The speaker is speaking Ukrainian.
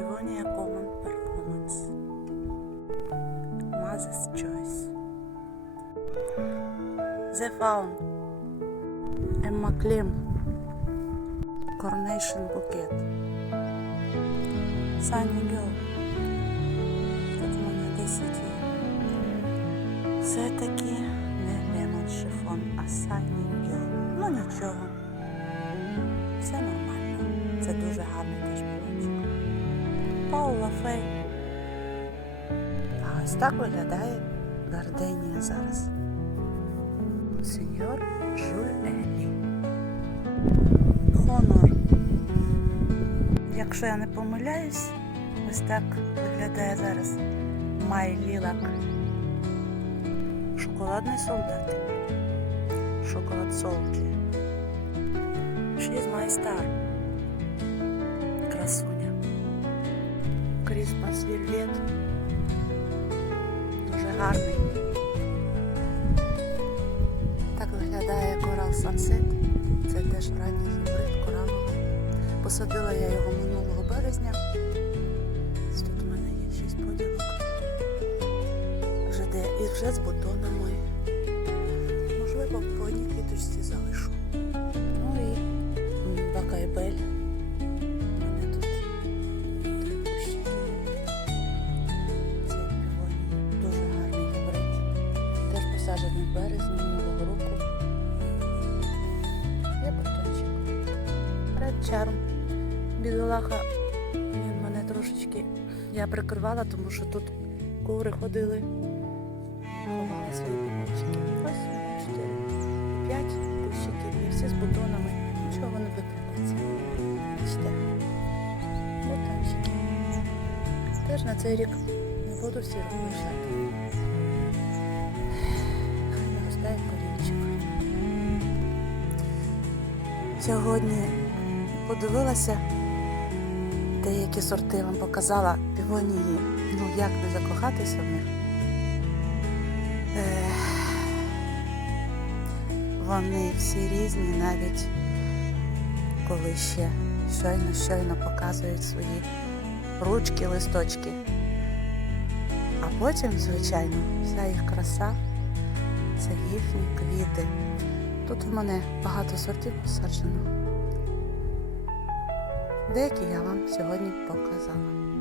Begonia Common Performance. Mother's Choice. The Faun. Emma Klim. Coronation Bouquet. Sunny Girl. Тут у мене 10 є. Все-таки не лемон шифон, а Sunny Girl. Ну нічого. Все нормально. Це дуже гарний теж. Паула Фей. А ось так виглядає гарденія зараз. Сеньор Жюль Елі. Хонор. Якщо я не помиляюсь, ось так виглядає зараз Май Лілак. Шоколадний солдат. Шоколад Солджі. She's my star. Крісмас Вільвет. Дуже гарний. Так виглядає корал Sunset. Це теж ранній гібрид кораловий. Посадила я його минулого березня. Тут у мене є шість поділок. Вже де і вже з бутонами. Можливо, по одній квіточці залишу. Ну і бакайбель. Посаджений в березні минулого року. Є бутончик. Red Charm. Бідолаха, він мене трошечки. Я прикривала, тому що тут кури ходили. Ховали свої бутончики. Ось чотири. П'ять кущиків є всі з бутонами. Нічого не викладеться. Бачите? Бутончики. Теж на цей рік не буду всі розмішати. Сьогодні подивилася деякі сорти вам показала півонії. Ну як не закохатися в них. Ех, Вони всі різні, навіть коли ще щойно-щойно показують свої ручки, листочки. А потім, звичайно, вся їх краса це їхні квіти. Тут в мене багато сортів посаджено. Деякі я вам сьогодні показала.